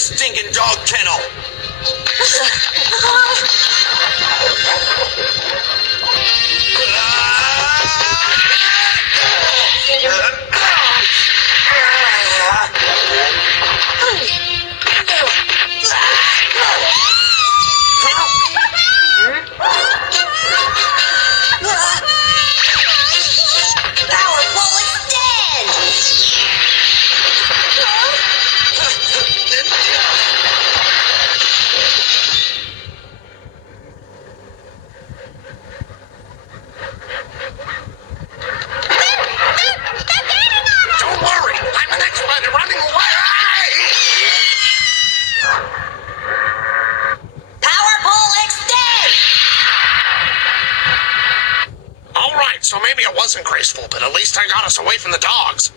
this stinking dog kennel. Powerful extend! Don't worry, I'm an expert at running away. Powerful extend! All right, so maybe it wasn't graceful, but at least I got us away from the dogs.